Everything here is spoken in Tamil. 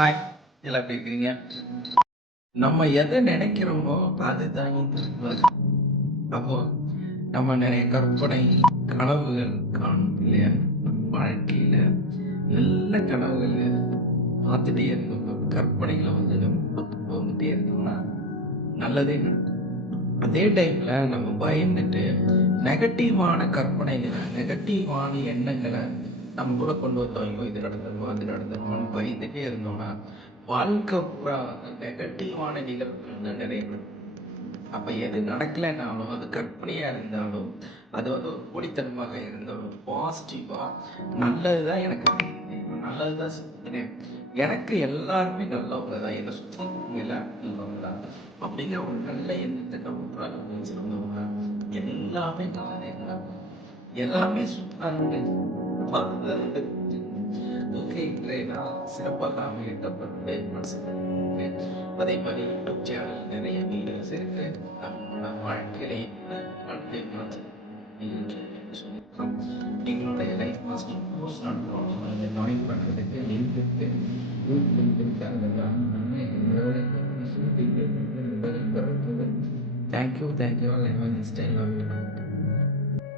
ஹாய். எல்லாம் எப்படி இருக்கிறீங்க? நம்ம எத நெனைக்கிறோமோ, அதுதான் வரும். அப்போ நம்ம நெறைய கற்பனை, கனவுகள் காணும் இல்லையா? நம்ம வாழ்க்கையில நல்ல கனவுகள பார்த்துட்டே இருந்தோம். கற்பனைகள நம்ம வந்துட்டே இருந்தோம்னா, நல்லதே நடக்கும். அதே டைம்ல நம்ம பயந்துட்டு, நெகட்டிவான கற்பனைகள, நெகட்டிவான எண்ணங்கள நமக்குள்ள கொண்டு வந்தோம். ஐயோ! இது நடந்துருமோ, அது நடந்துருமோன்னு பயந்துட்டே இருந்தோம்னா, வாழ்க்கை பூரா நெகட்டிவான நிகழ்வுகள் தான் நிறைய வரும். அப்ப எது நடக்கலைன்னாலும், அது கற்பனையா இருந்தாலும், அது ஒரு போலித்தனமாக இருந்தாலும், பாசிட்டிவா நல்லது தான் எனக்கு தெரியுது. நல்லது தான் சிந்திக்கிறேன். எனக்கு எல்லாருமே நல்லவங்க தான். என்னை சுத்தி இருக்கவங்க எல்லாரும் நல்லவங்க தான். அப்படிங்கிற ஒரு நல்ல எண்ணத்தை நம்ம வச்சிருந்தோம்னா, எல்லாமே நல்லதே நடக்கும். எல்லாமே சூப்பரா இருக்கு. ஓகே, இன்றைய நாள் சிறப்பாக அமையப்பட்டு மனசுக்கு அதே மாதிரி யூடியூப் சேனல் நிறைய வீடியோஸ் இருக்கு. நம்மளோட வாழ்க்கையிலே வாழ்க்கை மாற்ற எங்களுடைய லைஃப் மாஸ்டர் கோர்ஸ் நடத்துகிறோம். அதில் ஜாயின் பண்ணுறதுக்கு லிங்க் இருக்கு. குரூப் லிங்க் இருக்கு. அதில் ஜாயின் பண்ணி எங்களோட thank you. Have a nice day. Love you.